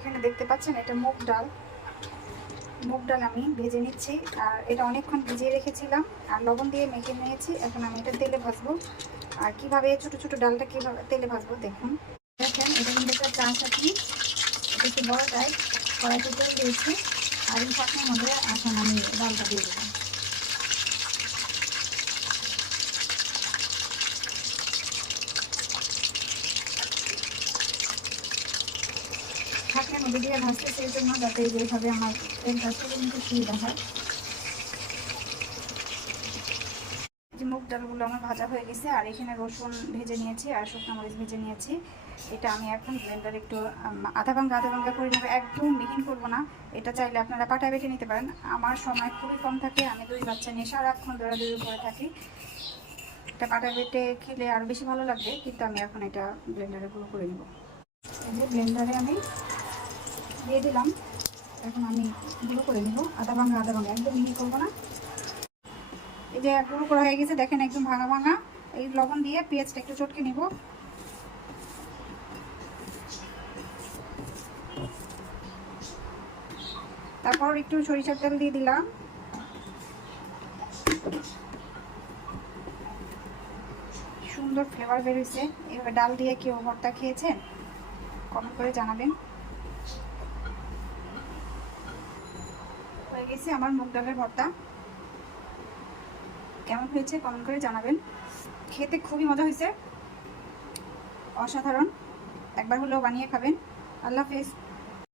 এখানে দেখতে পাচ্ছেন এটা মুগ ডাল। মুগ ডাল আমি ভেজে নিচ্ছি, আর এটা অনেকক্ষণ ভিজিয়ে রেখেছিলাম আর লবণ দিয়ে মেখে নিয়েছি। এখন আমি এটা তেলে ভাজবো। আর কিভাবে ছোট ছোট ডালটা কিভাবে তেলে ভাজবো দেখুন। দেখেন এটা কিন্তু একটা চা চাটনি, এটা একটু বড় টাইপ। কড়াইতে তেল দিয়েছি আর এই চাটনির মধ্যে এখন আমি ডালটা দিয়ে দেবো। ঢাকনার মধ্যে দিয়ে ভাজতেছি এর জন্য যাতে যেভাবে আমার তেলটা ছেড়ে নিতে সুবিধা হয়। যে মুগ ডালগুলো আমার ভাজা হয়ে গেছে, আর এখানে রসুন ভেজে নিয়েছি আর শুকনো মরিচ ভেজে নিয়েছি। এটা আমি এখন ব্লেন্ডারে একটু আধা ভাঙ্গা করে নেবো, একদম মিহিন করবো না। এটা চাইলে আপনারা পাটায় বেটে নিতে পারেন। আমার সময় খুবই কম থাকে, আমি 2 বাচ্চা নিয়ে সারাক্ষণ দৌড়াদৌড়ি করে থাকি। এটা পাটায় বেটে খেলে আরও বেশি ভালো লাগবে, কিন্তু আমি এখন এটা ব্লেন্ডারে গুঁড়ো করে নেব। এই যে ব্লেন্ডারে আমি দিয়ে দিলাম, এখন আমি গুঁড়ো করে নেব আধা ভাঙ্গা, একদম মিহি করবো না। এই যে গুঁড়ো করা হয়ে গেছে, দেখেন একদম ভাঙা। এই লবণ দিয়ে পেঁয়াজটা একটু চটকে নিব। তারপর একটু সরিষার তেল দিয়ে দিলাম। সুন্দর ফ্লেভার বের হয়েছে। এভাবে ডাল দিয়ে কেউ ভর্তা খেয়েছেন? কমেন্ট করে জানাবেন। হয়ে গেছে আমার মুগ ডালের ভর্তা। কেমন হয়েছে কমেন্ট করে জানাবেন। খেতে খুবই মজা হয়েছে, অসাধারণ। একবার হলেও বানিয়ে খাবেন। আল্লাহ হাফেজ।